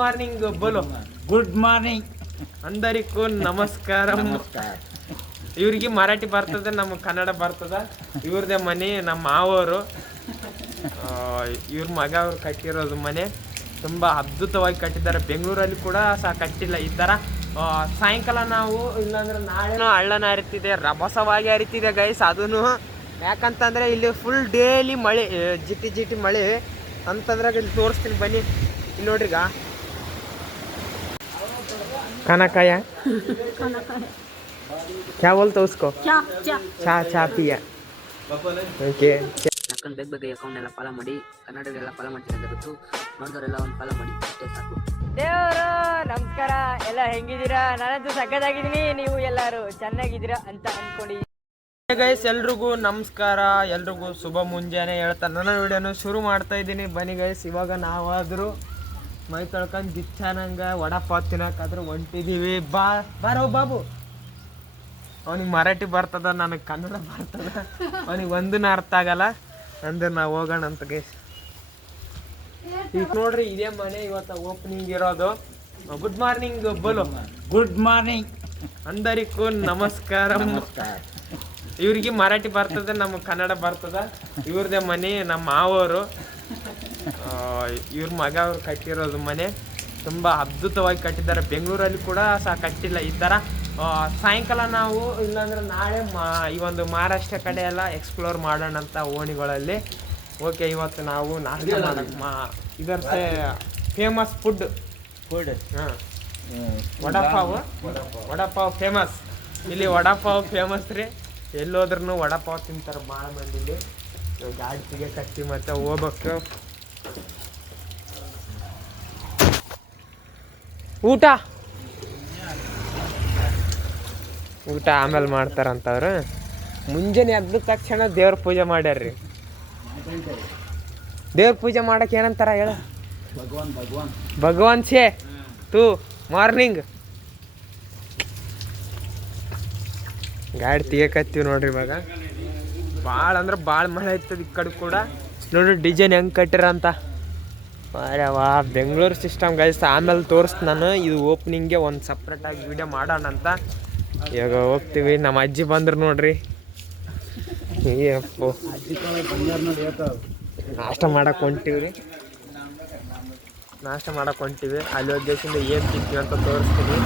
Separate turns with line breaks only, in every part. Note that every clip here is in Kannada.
ಮಾರ್ನಿಂಗ್ મોર્નિંગ
ಗುಡ್ ಮಾರ್ನಿಂಗ್
ಅಂದರಿಕೋ ನಮಸ್ಕಾರ. ನಮಸ್ಕಾರ. ಇವ್ರಿಗೆ ಮರಾಠಿ ಬರ್ತದೆ ನಮ್ಮ ಕನ್ನಡ ಬರ್ತದ. ಇವ್ರದೇ ಮನೆ ನಮ್ಮ ಮಾವರು. ಇವ್ರ ಮಗ ಅವ್ರು ಕಟ್ಟಿರೋದು ಮನೆ. ತುಂಬ ಅದ್ಭುತವಾಗಿ ಕಟ್ಟಿದ್ದಾರೆ. ಬೆಂಗಳೂರಲ್ಲಿ ಕೂಡ ಸಹ ಕಟ್ಟಿಲ್ಲ ಈ ಥರ ಸಾಯಂಕಾಲ ನಾವು ಇಲ್ಲಾಂದ್ರೆ ನಾಳೆನೂ ಹಳ್ಳನ ಹರಿತಿದೆ. ರಭಸವಾಗಿ ಹರಿತಿದೆ ಗೈಸ್ ಅದೂ ಯಾಕಂತಂದರೆ ಇಲ್ಲಿ ಫುಲ್ ಡೇಲಿ ಮಳೆ ಜಿಟಿ ಜಿಟಿ ಮಳೆ. ಅಂತಂದ್ರಾಗ ಇಲ್ಲಿ ತೋರಿಸ್ತೀನಿ ಬನ್ನಿ. ಇಲ್ಲಿ ನೋಡ್ರಿಗ? ನೋಡ್ರಿ ಈಗ ಕನಕಾಯ क्या बोलते हो उसको
ಚಾ ಚಾ
चा चा पिया ಓಕೆ
ನಕ್ಕನ್ ಬೇಗ ಬೇಗ ಅಕೌಂಟ್ ಫಾಲೋ ಮಾಡಿ ಕನ್ನಡದೆಲ್ಲ ಫಾಲೋ ಮಾಡ್ತೀನಿ ಗೊತ್ತು ನೋಡಿದವರೆಲ್ಲ ಒಂದು ಫಾಲೋ ಮಾಡಿ ಅಷ್ಟೇ ಸಾಕು
ದೇವರು ನಮಸ್ಕಾರ ಎಲ್ಲ ಹೆಂಗಿದ್ದೀರಾ ನಾನಂತೂ ಸಖತ್ತಾಗಿದ್ದೀನಿ ನೀವು ಎಲ್ಲರೂ ಚೆನ್ನಾಗಿದ್ದೀರಾ ಅಂತ ಅನ್ಕೊಂಡು
ಗೈಸ್ ಎಲ್ರಿಗೂ ನಮಸ್ಕಾರ ಎಲ್ರಿಗೂ ಶುಭ ಮುಂಜಾನೆ ಹೇಳ್ತಾ ನನ್ನ ವಿಡಿಯೋನು ಶುರು ಮಾಡ್ತಾ ಇದ್ದೀನಿ ಬನ್ನಿ ಗೈಸ್ ಇವಾಗ ನಾವಾದರೂ ಮೈ ತೊಳ್ಕೊಂಡು ದಿಚ್ಚಾನಂಗ ವಡಪಾವ್ ತಿನ್ನಕಾದ್ರೆ ಹೊಂಟಿದೀವಿ. ಬಾ ಬಾರೋ ಬಾಬು. ಅವನಿಗೆ ಮರಾಠಿ ಬರ್ತದ ನನಗೆ ಕನ್ನಡ ಬರ್ತದ. ಅವನಿಗೆ ಒಂದನ್ನ ಅರ್ಥ ಆಗಲ್ಲ. ಅಂದ್ರೆ ನಾವು ಹೋಗೋಣ ಅಂತ ಗೇಸ್ ಈಗ ನೋಡ್ರಿ ಇದೇ ಮನೆ ಇವತ್ತು ಓಪನಿಂಗ್ ಇರೋದು. ಗುಡ್ ಮಾರ್ನಿಂಗ್ ಬಲು.
ಗುಡ್ ಮಾರ್ನಿಂಗ್
ಅಂದರಿಕು ನಮಸ್ಕಾರ. ಇವ್ರಿಗೆ ಮರಾಠಿ ಬರ್ತದೆ ನಮ್ಗೆ ಕನ್ನಡ ಬರ್ತದ. ಇವ್ರದೇ ಮನೆ ನಮ್ಮ ಮಾವೋರು. ಇವ್ರ ಮಗ ಅವ್ರು ಕಟ್ಟಿರೋದು ಮನೆ ತುಂಬ ಅದ್ಭುತವಾಗಿ ಕಟ್ಟಿದ್ದಾರೆ. ಬೆಂಗಳೂರಲ್ಲಿ ಕೂಡ ಸಹ ಕಟ್ಟಿಲ್ಲ ಈ ಥರ ಸಾಯಂಕಾಲ ನಾವು ಇಲ್ಲಾಂದ್ರೆ ನಾಳೆ ಮಾ ಈ ಒಂದು ಮಹಾರಾಷ್ಟ್ರ ಕಡೆ ಎಲ್ಲ ಎಕ್ಸ್ಪ್ಲೋರ್ ಮಾಡೋಣ ಅಂತ ಓಣಿಗಳಲ್ಲಿ. ಓಕೆ ಇವತ್ತು ನಾವು ನಾಷ್ಟ ಮಾಡಕ್ಕೆ ಮಾ ಇದರ ಫೇಮಸ್ ಫುಡ್
ಫುಡ್
ಹಾಂ. ವಡಾಪಾವ್. ವಡಾಪಾವ್. ಫೇಮಸ್ ಇಲ್ಲಿ ವಡಾಪಾವ್ ಫೇಮಸ್ ರೀ. ಎಲ್ಲೋದ್ರೂ ವಡಾಪಾವ್ ತಿಂತಾರೆ ಭಾಳ ಮಂದಿ ಇಲ್ಲಿ ಗಾಡಿ ಕಟ್ಟಿ ಮತ್ತೆ ಹೋಗ್ಬೇಕು. ಊಟ? ಊಟ ಆಮೇಲೆ ಮಾಡ್ತಾರಂತವ್ರು. ಮುಂಜಾನೆ ಎದ್ದ ತಕ್ಷಣ ದೇವ್ರ ಪೂಜೆ ಮಾಡ್ಯಾರ್ರಿ. ದೇವ್ರ ಪೂಜೆ ಮಾಡಕ್ಕೆ ಏನಂತಾರ ಹೇಳ?
ಭಗವಾನ್
ಶೇ ತೂ ಮಾರ್ನಿಂಗ್. ಗಾಡಿ ತೆಗಿಯಕತ್ತೀವಿ ನೋಡ್ರಿ ಇವಾಗ. ಭಾಳ ಅಂದ್ರೆ ಭಾಳ ಮಳೆ ಇತ್ತದ ಈ ಕಡೆ ಕೂಡ. ನೋಡ್ರಿ ಡಿಸೈನ್ ಹೆಂಗೆ ಕಟ್ಟಿರ ಅಂತ. ಅರೆವಾ ಬೆಂಗಳೂರು ಸಿಸ್ಟಮ್ ಗೈಸ್ ಆಮೇಲೆ ತೋರಿಸ್ತು ನಾನು. ಇದು ಓಪನಿಂಗ್ಗೆ ಒಂದು ಸಪ್ರೇಟಾಗಿ ವಿಡಿಯೋ ಮಾಡೋಣ ಅಂತ. ಇವಾಗ ಹೋಗ್ತೀವಿ, ನಮ್ಮ ಅಜ್ಜಿ ಬಂದ್ರು ನೋಡ್ರಿ.
ನೋಡಿ
ನಾಷ್ಟ ಮಾಡಕ್ಕೆ ಹೊಂಟೀವಿ ರೀ ನಾಷ್ಟ ಮಾಡಕ್ಕೆ ಹೊಂಟೀವಿ. ಅಲ್ಲಿ ಉದ್ದೇಶದಿಂದ ಏನು ತಿಂತೀವಿ ಅಂತ ತೋರಿಸ್ತೀನಿ.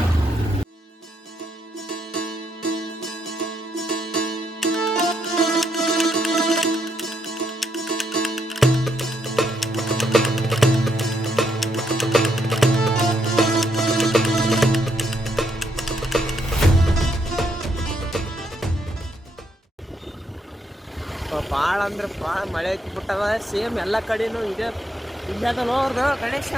ಬಿಟ್ಟದ, ಸೇಮ್ ಎಲ್ಲ ಕಡೆನೂ ಇದೆ. ಇಂಡಿಯಾದಲ್ಲಿ ಅವ್ರದ್ದು ಗಣೇಶ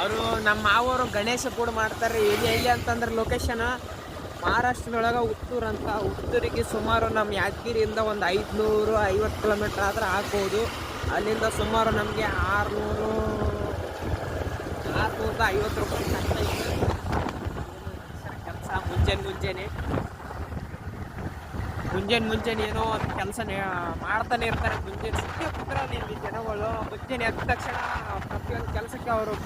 ಅವರು ನಮ್ಮ ಮಾವರು ಗಣೇಶ ಕೂಡ ಮಾಡ್ತಾರೆ. ಎಲ್ಲಿ ಎಲ್ಲಿ ಅಂತಂದ್ರೆ ಲೊಕೇಶನ್ ಮಹಾರಾಷ್ಟ್ರದೊಳಗೆ ಉತ್ತೂರು ಅಂತ. ಉತ್ತೂರಿಗೆ ಸುಮಾರು ನಮ್ಮ ಯಾದಗಿರಿಯಿಂದ ಒಂದು ಐದುನೂರು, ಐವತ್ತು ಕಿಲೋಮೀಟ್ರ್ ಆದ್ರೆ ಹಾಕ್ಬೋದು ಅಲ್ಲಿಂದ ಸುಮಾರು ನಮಗೆ ಆರುನೂರು ಆರುನೂರದ ಐವತ್ತು ರೂಪಾಯಿ ಕೆಲಸ ಮುಂಜಾನೆ ಮುಂಜಾನೆ. ಮುಂಜಾನೆ ಮುಂಜಾನೆ ಏನೋ ಒಂದು ಕೆಲಸ ಮಾಡ್ತಾನೆ ಇರ್ತಾರೆ ಮುಂಜಾನೆ ಸುತ್ತಿ ಕೂತ್ರಲ್ಲ ಇಲ್ಲಿ ಜನಗಳು. ಮುಂಜಾನೆ ಎದ್ದ ತಕ್ಷಣ ಪ್ರತಿಯೊಂದು ಕೆಲಸಕ್ಕೆ ಅವರು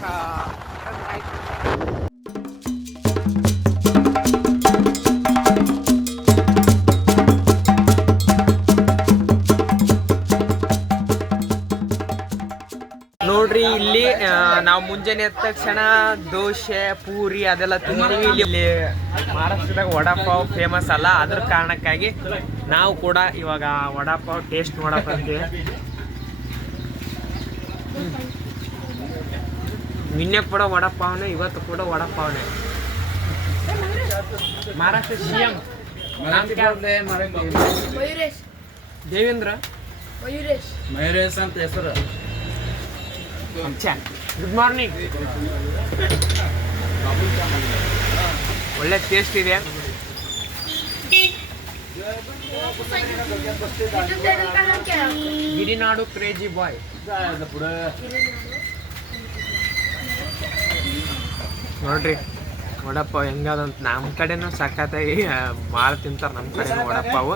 ನಾವು ಮುಂಜಾನೆ ಎದ್ದ ತಕ್ಷಣ ದೋಸೆ ಪೂರಿ ಅದೆಲ್ಲ ತಿಂತೀವಿ. ಇಲ್ಲಿ ಮಹಾರಾಷ್ಟ್ರದಾಗ ವಡಾಪಾವ್ ಫೇಮಸ್ ಅಲ್ಲ. ಅದ್ರ ಕಾರಣಕ್ಕಾಗಿ ನಾವು ಕೂಡ ಇವಾಗ ವಡಾಪಾವ್ ಟೇಸ್ಟ್ ನೋಡಕ್ ಬರ್ತೀವಿ ನಿನ್ನೆ ಕೂಡ ವಡಾಪಾವ್ನೆ ಇವತ್ತು ಕೂಡ ವಡಾಪಾವ್ನೆ. Maharashtra C M
Mayuresh.
Devendra?
Mayuresh
ಅಂತ ಹೆಸರು.
ಗುಡ್ ಮಾರ್ನಿಂಗ್ ಒಳ್ಳೆ ಟೇಸ್ಟ್ ಇದೆ. ಗಿರಿನಾಡು ಕ್ರೇಜಿ ಬಾಯ್ ನೋಡ್ರಿ ವಡಪ್ಪ ಹೆಂಗಾದಂತ ನಮ್ಮ ಕಡೆನೂ ಸಖತ್ತಾಗಿ ಭಾಳ ತಿಂತಾರೆ ನಮ್ಮ ಕಡೆನೂ ವಡಪ್ಪವು.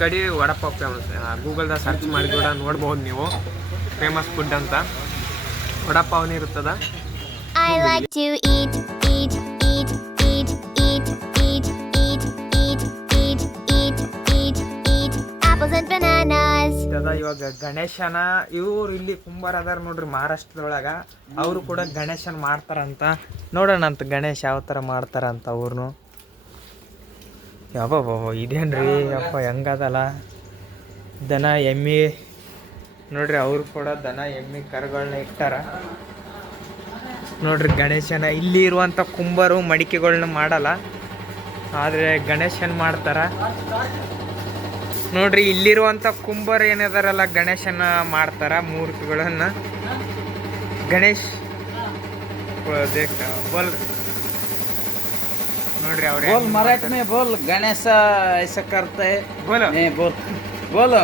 ಕಡೆ ವಡಪ್ಪ ಫೇಮಸ್ ಗೂಗಲ್ದಾಗ ಸರ್ಚ್ ಮಾಡಿ ಕೂಡ ನೋಡ್ಬೋದು ನೀವು. ಫೇಮಸ್ ಫುಡ್ ಅಂತ. ವಡಪಾವ್ನೇ ಇರ್ತದ
I like to eat, eat, eat, eat, eat, eat, eat, eat, eat, eat, eat, eat apples and bananas.
ಅದ ಇವಾಗ ಗಣೇಶನ ಇವ್ರು ಇಲ್ಲಿ ಕುಂಬಾರ ಅದಾರ ನೋಡ್ರಿ ಮಹಾರಾಷ್ಟ್ರದೊಳಗ ಅವರು ಕೂಡ ಗಣೇಶನ್ ಮಾಡ್ತಾರಂತ ನೋಡೋಣ ಅಂತ ಗಣೇಶ ಯಾವ ಥರ ಮಾಡ್ತಾರಂತ ಅವ್ರನ್ನು ಯಾವ ಇದೇನ್ರಿ ಯಪ್ಪ ಹೆಂಗದಲ್ಲ ದನ ಎಮ್ಮಿ ನೋಡ್ರಿ ಅವ್ರು ಕೂಡ ದನ ಎಮ್ಮೆ ಕರುಗಳನ್ನ ಇಟ್ಟಾರ. ನೋಡ್ರಿ ಗಣೇಶನ ಇಲ್ಲಿ ಇರುವಂತ ಕುಂಬರು ಮಡಿಕೆಗಳನ್ನ ಮಾಡಲ್ಲ. ಆದರೆ ಗಣೇಶನ್ ಮಾಡ್ತಾರ. ನೋಡ್ರಿ ಇಲ್ಲಿರುವಂಥ ಕುಂಬರ್ ಏನಿದಾರಲ್ಲ ಗಣೇಶನ ಮಾಡ್ತಾರ ಮೂರ್ತಿಗಳನ್ನ. ಗಣೇಶ್ ಬೋಲ್. ನೋಡ್ರಿ ಅವ್ರ
ಬೋಲ್ ಮರಾಠ ಬೋಲ್ ಗಣೇಶ ಐಸ ಬೋಲ್. ಬೋಲ್.
ಬೋಲ್.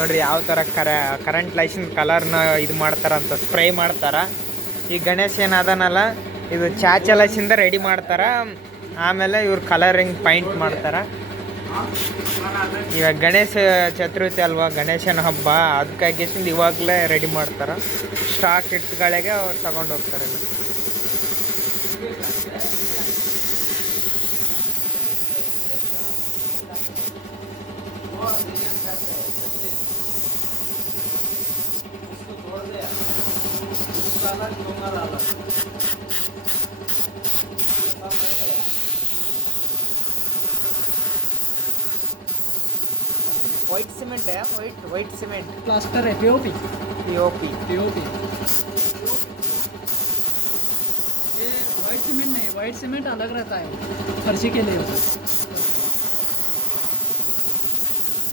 ನೋಡ್ರಿ ಯಾವ ಥರ ಕರ ಕರೆಂಟ್ ಲೈಸಿನ ಕಲರ್ನ ಇದು ಮಾಡ್ತಾರಂತ ಸ್ಪ್ರೇ ಮಾಡ್ತಾರೆ. ಈ ಗಣೇಶ ಏನದನಲ್ಲ ಇದು ಚಾಚಲಸಿಂದ ರೆಡಿ ಮಾಡ್ತಾರೆ. ಆಮೇಲೆ ಇವ್ರು ಕಲರಿಂಗ್ ಪೈಂಟ್ ಮಾಡ್ತಾರೆ. ಇವಾಗ ಗಣೇಶ ಚತುರ್ಥಿ ಅಲ್ವಾ, ಗಣೇಶನ ಹಬ್ಬ ಅದಕ್ಕಾಗಿ ಇವಾಗಲೇ ರೆಡಿ ಮಾಡ್ತಾರೆ. ಸ್ಟಾಕ್ ಇಟ್ಗಳಿಗೆ ಅವ್ರು ತಗೊಂಡು ಹೋಗ್ತಾರೆ. ವೈಟ್ व्हाइट सीमेंट है व्हाइट व्हाइट सीमेंट
प्लास्टर है पीओपी
पीओपी
पीओपी ये व्हाइट सीमेंट नहीं व्हाइट सीमेंट अलग रहता है फर्शी के लिए।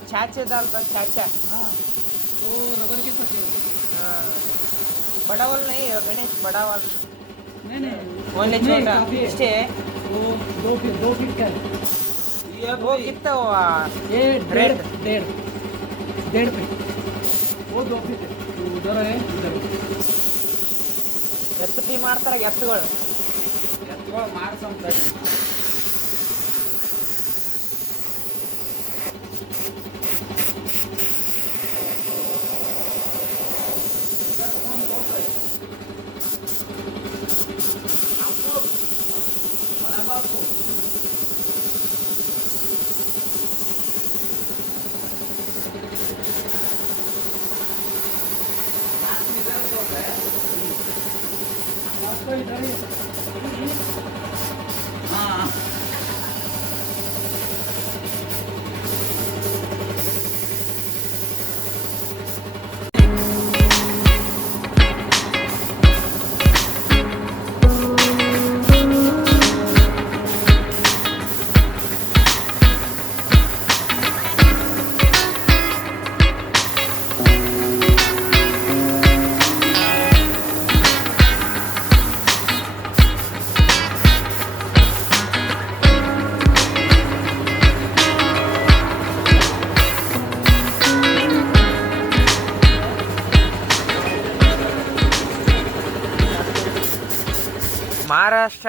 छाछे डालता छाछा।
हाँ वो रबर के फर्शी होते हाँ।
ಬಡವಲ್ ನೈ ಗಣೇಶ್ ಬಡವಲ್
नहीं नहीं
ओनली
नहीं,
छोटा
काफी है।
इष्टे
वो दो फीट दो फीट का है
वो कितना हुआ
ये डेढ़
Red.
डेढ़ डेढ़ फीट वो दो फीट है तो उधर है इधर है।
ಎತ್ತು ಟೀ ಮಾಡ್ತಾರ ಎತ್ತುಗಳು
ಎತ್ಕೊಳ್ ಮಾಡ್ಸಂತ Thank
you.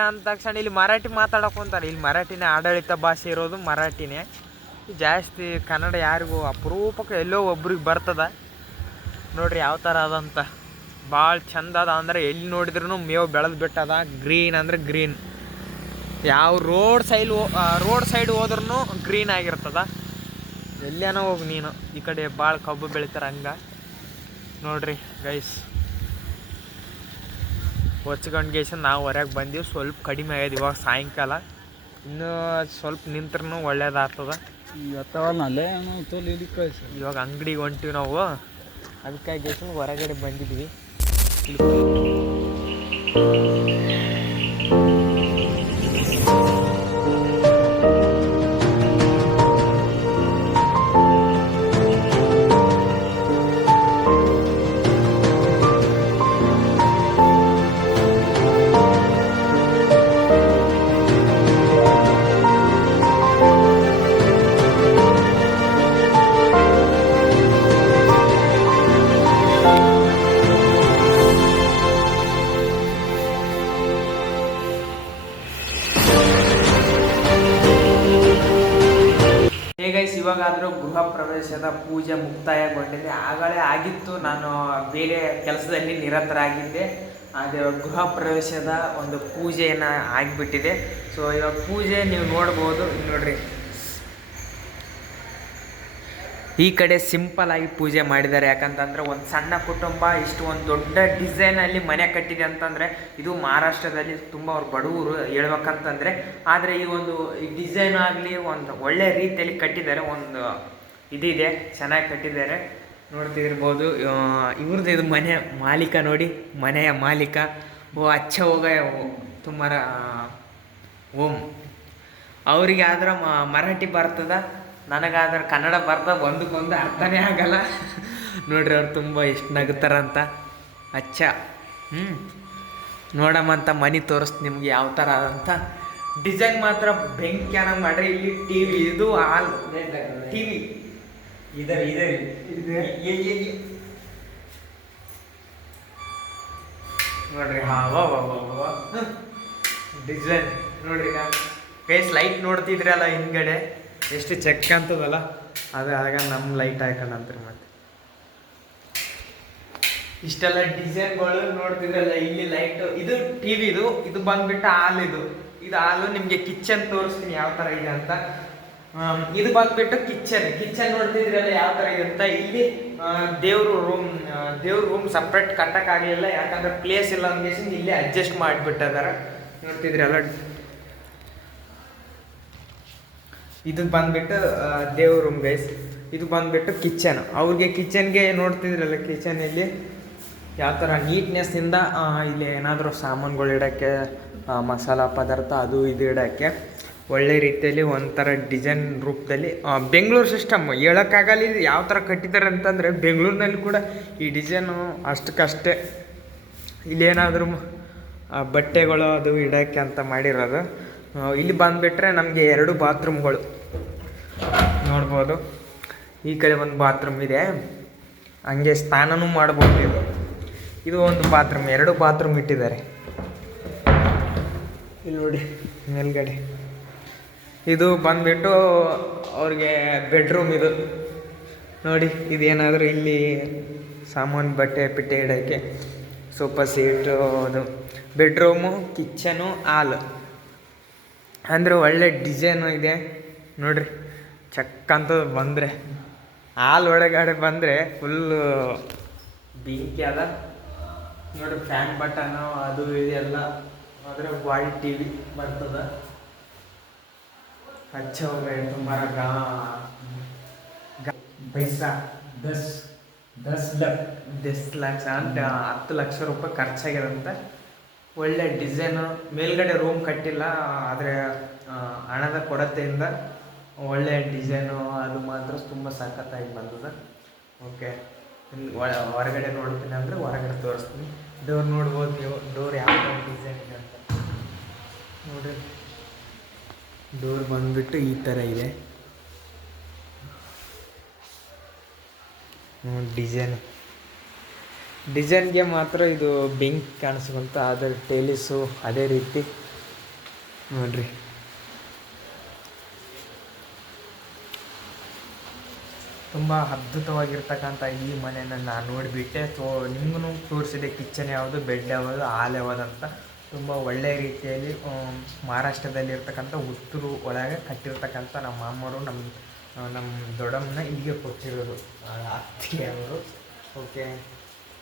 ಅಂದ ತಕ್ಷಣ ಇಲ್ಲಿ ಮರಾಠಿ ಮಾತಾಡೋಕೆ ಇಲ್ಲಿ ಮರಾಠಿನೇ ಆಡಳಿತ ಭಾಷೆ ಇರೋದು ಮರಾಠಿನೇ. ಜಾಸ್ತಿ ಕನ್ನಡ ಯಾರಿಗೂ ಅಪರೂಪಕ್ಕೆ ಎಲ್ಲೋ ಒಬ್ರಿಗೆ ಬರ್ತದ. ನೋಡ್ರಿ ಯಾವ ಥರ ಅದಂತ. ಭಾಳ ಚಂದ ಅದ. ಅಂದ್ರೆ ಎಲ್ಲಿ ನೋಡಿದ್ರೂ ಮೇವು ಬೆಳೆದು ಬಿಟ್ಟದ. ಗ್ರೀನ್ ಅಂದರೆ ಗ್ರೀನ್ ಯಾವ ರೋಡ್ ಸೈಡ್ ರೋಡ್ ಸೈಡ್ ಹೋದ್ರೂ ಗ್ರೀನ್ ಆಗಿರ್ತದ. ಎಲ್ಲೇನೋ ಹೋಗಿ ನೀನು? ಈ ಕಡೆ ಭಾಳ ಕಬ್ಬು ಬೆಳಿತಾರೆ ಹಂಗ. ನೋಡ್ರಿ ಗೈಸ್ ಹೊಚ್ಕೊಂಡ್ಗೇಶನ್ ನಾವು ಹೊರಗೆ ಬಂದೀವಿ. ಸ್ವಲ್ಪ ಕಡಿಮೆ ಆಗ್ಯದ. ಇವಾಗ ಸಾಯಂಕಾಲ. ಇನ್ನೂ ಸ್ವಲ್ಪ ನಿಂತ್ರೂ ಒಳ್ಳೇದಾಗ್ತದ. ಇವಾಗ ಅಂಗಡಿಗೆ ಹೊಂಟಿವಿ ನಾವು. ಅದಕ್ಕಾಗಿ ಹೊರಗಡೆ ಬಂದಿದ್ವಿ. ಇವಾಗಾದರೂ ಗೃಹ ಪ್ರವೇಶದ ಪೂಜೆ ಮುಕ್ತಾಯಗೊಂಡಿದೆ. ಆಗಲೇ ಆಗಿತ್ತು. ನಾನು ಬೇರೆ ಕೆಲಸದಲ್ಲಿ ನಿರತರಾಗಿದ್ದೆ. ಅದು ಗೃಹ ಪ್ರವೇಶದ ಒಂದು ಪೂಜೆಯನ್ನು ಆಗಿಬಿಟ್ಟಿದೆ. ಸೊ ಇವಾಗ ಪೂಜೆ ನೀವು ನೋಡ್ಬೋದು. ನೋಡ್ರಿ. ಈ ಕಡೆ ಸಿಂಪಲ್ ಆಗಿ ಪೂಜೆ ಮಾಡಿದ್ದಾರೆ. ಯಾಕಂತಂದ್ರೆ ಒಂದು ಸಣ್ಣ ಕುಟುಂಬ, ಇಷ್ಟು ಒಂದು ದೊಡ್ಡ ಡಿಸೈನಲ್ಲಿ ಮನೆ ಕಟ್ಟಿದೆ ಅಂತಂದರೆ ಇದು ಮಹಾರಾಷ್ಟ್ರದಲ್ಲಿ ತುಂಬ ಅವ್ರು ಬಡವರು ಹೇಳ್ಬೇಕಂತಂದರೆ. ಆದರೆ ಈ ಒಂದು ಈ ಡಿಸೈನ್ ಆಗಲಿ ಒಂದು ಒಳ್ಳೆ ರೀತಿಯಲ್ಲಿ ಕಟ್ಟಿದ್ದಾರೆ. ಒಂದು ಇದಿದೆ, ಚೆನ್ನಾಗಿ ಕಟ್ಟಿದ್ದಾರೆ. ನೋಡ್ತಿರ್ಬೋದು ಇವ್ರದ್ದು ಇದು ಮನೆ ಮಾಲೀಕ ನೋಡಿ, ಮನೆಯ ಮಾಲೀಕ. ಓ, ಅಚ್ಚ ಹೋಗ, ತುಂಬ ಓಂ. ಅವರಿಗೆ ಆದ್ರೆ ಮರಾಠಿ ಬರ್ತದ ನನಗಾದ್ರೆ ಕನ್ನಡ ಬರ್ದ ಒಂದಕ್ಕೊಂದು ಅರ್ಥನೇ ಆಗಲ್ಲ. ನೋಡ್ರಿ ಅವ್ರು ತುಂಬ ಎಷ್ಟು ನಗುತ್ತಾರಂತ ಅಚ್ಚ. ಹ್ಞೂ ನೋಡಮ್ಮಂತ ಮನೆ ತೋರಿಸ್ತು ನಿಮ್ಗೆ ಯಾವ ಥರ ಅಂತ ಡಿಸೈನ್ ಮಾತ್ರ ಬೆಂಕಿ ಅನ್ನಂಗ್ ಮಾಡ್ರಿ. ಇಲ್ಲಿ ಟಿ ವಿ ಇದು ಹಾಲ್. ಟಿ ವಿ ಇದರ ಇದೆ ನೋಡ್ರಿ ಹಾ ವಾ ವಾ ವಾ ವಾ ಡಿಸೈನ್. ನೋಡ್ರಿ ಫೇಸ್ ಲೈಟ್ ನೋಡ್ತಿದ್ರಲ್ಲ ಹಿಂದ್ಗಡೆ. ಎಷ್ಟು ಚೆಕ್ ಅಂತದಲ್ಲ, ಅದೇ ಆಗ ನಮ್ಮ ಲೈಟ್ ಹಾಕೊಂಡಂತ್ರಿ ಮತ್ತೆ. ಇಷ್ಟೆಲ್ಲ ಡಿಸೈನ್ಗಳು ನೋಡ್ತಿದ್ರಲ್ಲ, ಇಲ್ಲಿ ಲೈಟ್ ಇದು ಟಿ ವಿದು ಇದು ಬಂದ್ಬಿಟ್ಟು ಹಾಲ್ ಇದು. ಇದು ಹಾಲು ನಿಮಗೆ ಕಿಚನ್ ತೋರಿಸ್ತೀನಿ ಯಾವ ಥರ ಇದೆ ಅಂತ. ಇದು ಬಂದ್ಬಿಟ್ಟು ಕಿಚನ್ ಕಿಚನ್ ನೋಡ್ತಿದ್ರಲ್ಲ ಯಾವ ಥರ ಇದೆ ಅಂತ. ಇಲ್ಲಿ ದೇವ್ರ ರೂಮ್ ದೇವ್ರ ರೂಮ್ ಸಪ್ರೇಟ್ ಕಟ್ಟಕ್ಕಾಗಲಿಲ್ಲ. ಯಾಕಂದ್ರೆ ಪ್ಲೇಸ್ ಇಲ್ಲ ಅಂದ್ರೆ ಇಲ್ಲೇ ಅಡ್ಜಸ್ಟ್ ಮಾಡಿಬಿಟ್ಟಿದ್ದಾರೆ ನೋಡ್ತಿದ್ರಲ್ಲ? ಇದು ಬಂದ್ಬಿಟ್ಟು ದೇವ್ರ ರೂಮ್ ಗೈಸ್ ಇದು ಬಂದ್ಬಿಟ್ಟು ಕಿಚನ್ ಅವ್ರಿಗೆ ಕಿಚನ್ಗೆ ನೋಡ್ತಿದ್ರಲ್ಲ ಕಿಚನಲ್ಲಿ ಯಾವ ಥರ ನೀಟ್ನೆಸ್ಸಿಂದ ಇಲ್ಲಿ ಏನಾದರೂ ಸಾಮಾನುಗಳು ಇಡೋಕ್ಕೆ ಮಸಾಲ ಪದಾರ್ಥ ಅದು ಇದು ಇಡೋಕ್ಕೆ ಒಳ್ಳೆ ರೀತಿಯಲ್ಲಿ ಒಂಥರ ಡಿಸೈನ್ ರೂಪದಲ್ಲಿ ಬೆಂಗಳೂರು ಸಿಸ್ಟಮ್ ಹೇಳೋಕ್ಕಾಗಲ್ಲ ಇದು ಯಾವ ಥರ ಕಟ್ಟಿದ್ದಾರೆ ಅಂತಂದರೆ ಬೆಂಗಳೂರಿನಲ್ಲಿ ಕೂಡ ಈ ಡಿಸೈನು ಅಷ್ಟಕ್ಕಷ್ಟೇ. ಇಲ್ಲೇನಾದರೂ ಬಟ್ಟೆಗಳು ಅದು ಇಡೋಕ್ಕೆ ಅಂತ ಮಾಡಿರೋದು. ಇಲ್ಲಿ ಬಂದುಬಿಟ್ರೆ ನಮಗೆ ಎರಡು ಬಾತ್ರೂಮ್ಗಳು ನೋಡ್ಬೋದು. ಈ ಕಡೆ ಒಂದು ಬಾತ್ರೂಮ್ ಇದೆ. ಹಂಗೆ ಸ್ನಾನನೂ ಮಾಡ್ಬೋದು ಇದು ಇದು ಒಂದು ಬಾತ್ರೂಮ್ ಎರಡು ಬಾತ್ರೂಮ್ ಇಟ್ಟಿದ್ದಾರೆ. ಇಲ್ಲಿ ನೋಡಿ. ಮೇಲ್ಗಡೆ. ಇದು ಬಂದ್ಬಿಟ್ಟು ಅವ್ರಿಗೆ ಬೆಡ್ರೂಮ್ ಇದು. ನೋಡಿ ಇದೇನಾದರೂ ಇಲ್ಲಿ ಸಾಮಾನು ಬಟ್ಟೆ ಪಿಟ್ಟೆ ಇಡೋಕ್ಕೆ ಸೋಫಾ ಸೀಟು ಅದು. Bedroom kitchen hall. ಅಂದರೆ ಒಳ್ಳೆ ಡಿಸೈನು ಇದೆ. ನೋಡ್ರಿ. ಚಕ್ ಅಂತ ಬಂದರೆ ಹಾಲ್ ಒಳಗಡೆ ಬಂದರೆ ಫುಲ್ಲು ಬೆಂಕಿ ಅದ ನೋಡ್ರಿ ಫ್ಯಾನ್ ಬಟನು ಅದು ಇದೆಲ್ಲ ಆದರೆ ವಾಲ್ ಟಿ ವಿ ಬರ್ತದ अच्छा हो गया तुम्हारा गा पैसा दस ದಸ್ ಲಕ್ಷ ದಸ್ ಲಕ್ಷ ಅಂತ ಹತ್ತು ಲಕ್ಷ ರೂಪಾಯಿ ಖರ್ಚಾಗ್ಯದಂತ ಒಳ್ಳೆ ಡಿಸೈನು ಮೇಲ್ಗಡೆ ರೂಮ್ ಕಟ್ಟಿಲ್ಲ ಆದರೆ ಹಣದ ಕೊರತೆಯಿಂದ ಒಳ್ಳೆ ಡಿಸೈನು ಅದು ಮಾತ್ರ ತುಂಬ ಸಖತ್ತಾಗಿ ಬಂದಿದೆ. ಓಕೆ ಹೊರಗಡೆ ನೋಡ್ತೀನಿ ಅಂದರೆ ಹೊರಗಡೆ ತೋರಿಸ್ತೀನಿ. ಡೋರ್ ನೋಡ್ಬೋದು ನೀವು. ಡೋರ್ ಯಾವ ಥರ ಡಿಸೈನ್ ಇದೆ ಅಂತ. ನೋಡ್ರಿ. ಡೋರ್ ಬಂದುಬಿಟ್ಟು ಈ ಥರ ಇದೆ. ಡಿಸೈನ್. ಡಿಸೈನ್ಗೆ ಮಾತ್ರ ಇದು ಬೆಂಕಿ ಕಾಣಿಸ್ಕೊಂತ ಅದರ ಟೇಲಿಸು ಅದೇ ರೀತಿ. ನೋಡ್ರಿ. ತುಂಬ ಅದ್ಭುತವಾಗಿರ್ತಕ್ಕಂಥ ಈ ಮನೆಯನ್ನು ನಾನು ನೋಡಿಬಿಟ್ಟೆ. ಸೊ ನಿಮಗೂ ತೋರಿಸಿದೆ ಕಿಚನ್ ಯಾವುದು ಬೆಡ್ ಯಾವುದು ಹಾಲ್ ಅಂತ. ತುಂಬ ಒಳ್ಳೆಯ ರೀತಿಯಲ್ಲಿ ಮಹಾರಾಷ್ಟ್ರದಲ್ಲಿರ್ತಕ್ಕಂಥ ಉತ್ತೂರು ಒಳಗೆ ಕಟ್ಟಿರ್ತಕ್ಕಂಥ ನಮ್ಮ ಮಾಮರು ನಮ್ಮ ನಮ್ಮ ದೊಡ್ಡಮ್ಮನ ಇಲ್ಲಿಗೆ ಕೊಟ್ಟಿರೋದು. ಆ, ಅತ್ತಿಗೆ ಅವರು. ಓಕೆ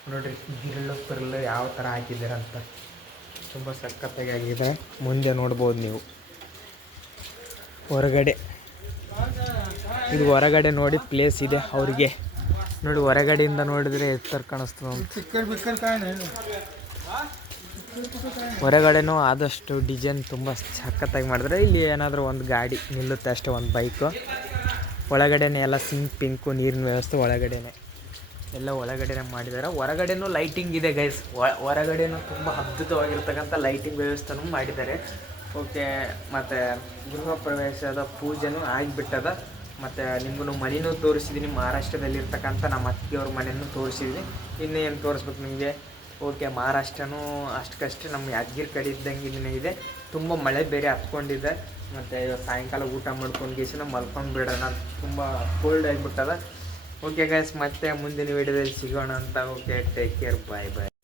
ನೋಡಿರಿ ಗಿರಳು ಪಿರಲು ಯಾವ ಥರ ಹಾಕಿದ್ದೀರಂತ. ತುಂಬ ಸಕ್ಕತ್ತಾಗಿ ಆಗಿದೆ. ಮುಂದೆ ನೋಡ್ಬೋದು ನೀವು. ಹೊರಗಡೆ. ಇದು ಹೊರಗಡೆ ನೋಡಿ ಪ್ಲೇಸ್ ಇದೆ ಅವ್ರಿಗೆ. ನೋಡಿ ಹೊರಗಡೆಯಿಂದ ನೋಡಿದ್ರೆ ಎತ್ತರ ಕಾಣಿಸ್ತದೆ ಹೊರಗಡೆನೂ ಆದಷ್ಟು ಡಿಸೈನ್ ತುಂಬ ಸಖತ್ತಾಗಿ ಮಾಡಿದ್ರೆ ಇಲ್ಲಿ ಏನಾದರೂ ಒಂದು ಗಾಡಿ ನಿಲ್ಲುತ್ತೆ ಅಷ್ಟೇ, ಒಂದು ಬೈಕು ಒಳಗಡೆನೇ ಎಲ್ಲ ಸಿಂಕ್ ಪಿಂಕು ನೀರಿನ ವ್ಯವಸ್ಥೆ ಒಳಗಡೆನೆ. ಎಲ್ಲ ಒಳಗಡೆನೆ ಮಾಡಿದ್ದಾರೆ ಹೊರಗಡೆನೂ ಲೈಟಿಂಗ್ ಇದೆ ಗೈಸ್ ಹೊರಗಡೆನೂ ತುಂಬ ಅದ್ಭುತವಾಗಿರ್ತಕ್ಕಂಥ ಲೈಟಿಂಗ್ ವ್ಯವಸ್ಥೆನೂ ಮಾಡಿದ್ದಾರೆ. ಓಕೆ ಮತ್ತು ಗೃಹ ಪ್ರವೇಶದ ಪೂಜೆನೂ ಆಗಿಬಿಟ್ಟದ. ಮತ್ತು ನಿಮಗೂ ಮನೆಯೂ ತೋರಿಸಿದ್ದೀನಿ ಮಹಾರಾಷ್ಟ್ರದಲ್ಲಿರ್ತಕ್ಕಂಥ ನಮ್ಮ ಅತ್ತಿಯವ್ರ ಮನೆಯೂ ತೋರಿಸಿದ್ದೀನಿ ಇನ್ನೇನು ತೋರಿಸ್ಬೇಕು ನಿಮಗೆ? ಓಕೆ, ಮಹಾರಾಷ್ಟ್ರನೂ ಅಷ್ಟಕ್ಕಷ್ಟೇ ನಮ್ಮ ಯಾದಗಿರಿ ಕಡೆ ಇದ್ದಂಗೆ ಇದೆ. ತುಂಬ ಮಳೆ ಬೇರೆ ಹತ್ಕೊಂಡಿದೆ. ಮತ್ತು ಇವಾಗ ಸಾಯಂಕಾಲ ಊಟ ಮಾಡ್ಕೊಂಡು ಗೀಸಿನ ಮಲ್ಕೊಂಡು ಬಿಡೋಣ. ತುಂಬ ಕೋಲ್ಡ್ ಆಗಿಬಿಟ್ಟದ. ಓಕೆ ಗಾಯ್ಸ್ ಮತ್ತೆ ಮುಂದಿನ ವೀಡಿಯೋದಲ್ಲಿ ಸಿಗೋಣ ಅಂತ. Okay take care bye bye